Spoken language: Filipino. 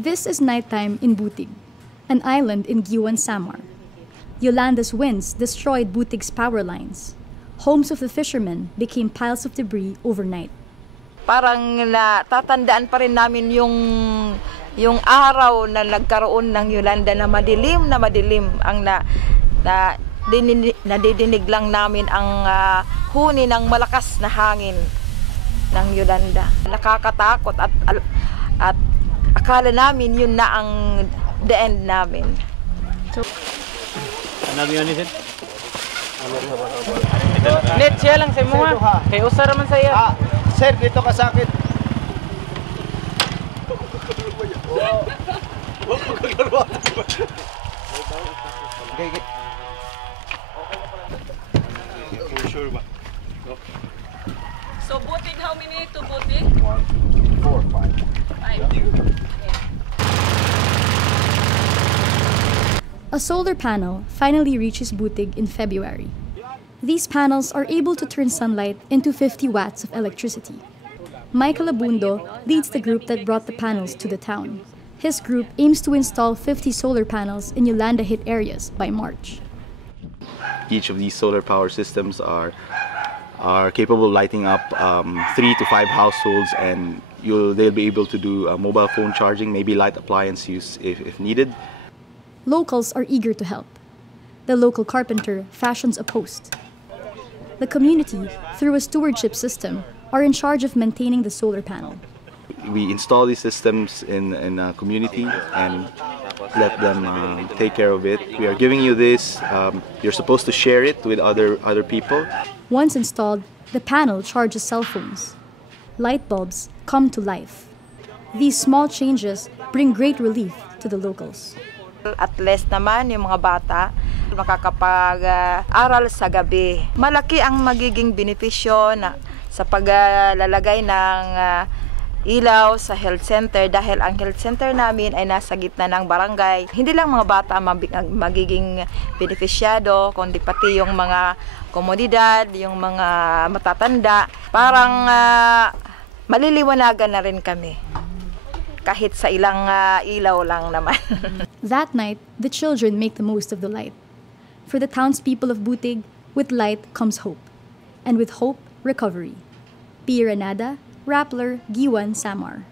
This is nighttime in Butig, an island in Giwan, Samar. Yolanda's winds destroyed Butig's power lines. Homes of the fishermen became piles of debris overnight. Parang natatandaan pa rin namin yung araw na nagkaroon ng Yolanda na madilim ang nadidinig lang namin ang huni ng malakas na hangin ng Yolanda. Nakakatakot at akala namin yun na ang the end namin. So, ano yun isin? Net siya lang sa mga. Kaya usar man saya. Sir, dito ka sa akin. So Butig, how many to Butig? 1, 2, 3, 4, 5. A solar panel finally reaches Butig in February. These panels are able to turn sunlight into 50 watts of electricity. Michael Abundo leads the group that brought the panels to the town. His group aims to install 50 solar panels in Yolanda-hit areas by March. Each of these solar power systems are capable of lighting up 3 to 5 households, and they'll be able to do mobile phone charging, maybe light appliance use if needed. Locals are eager to help. The local carpenter fashions a post. The community, through a stewardship system, are in charge of maintaining the solar panel. We install these systems in a community and let them take care of it. We are giving you this. You're supposed to share it with other people. Once installed, the panel charges cell phones. Light bulbs come to life. These small changes bring great relief to the locals. At least naman yung mga bata makakapag-aral sa gabi. Malaki ang magiging benepisyo sa paglalagay ng ilaw sa health center dahil ang health center namin ay nasa gitna ng barangay. Hindi lang mga bata magiging benefisyado, kundi pati yung mga komunidad, yung mga matatanda. Parang maliliwanagan na rin kami. Kahit sa ilang ilaw lang naman. That night, the children make the most of the light. For the townspeople of Butig, with light comes hope. And with hope, recovery. Pia Ranada, Rappler, Giwan, Samar.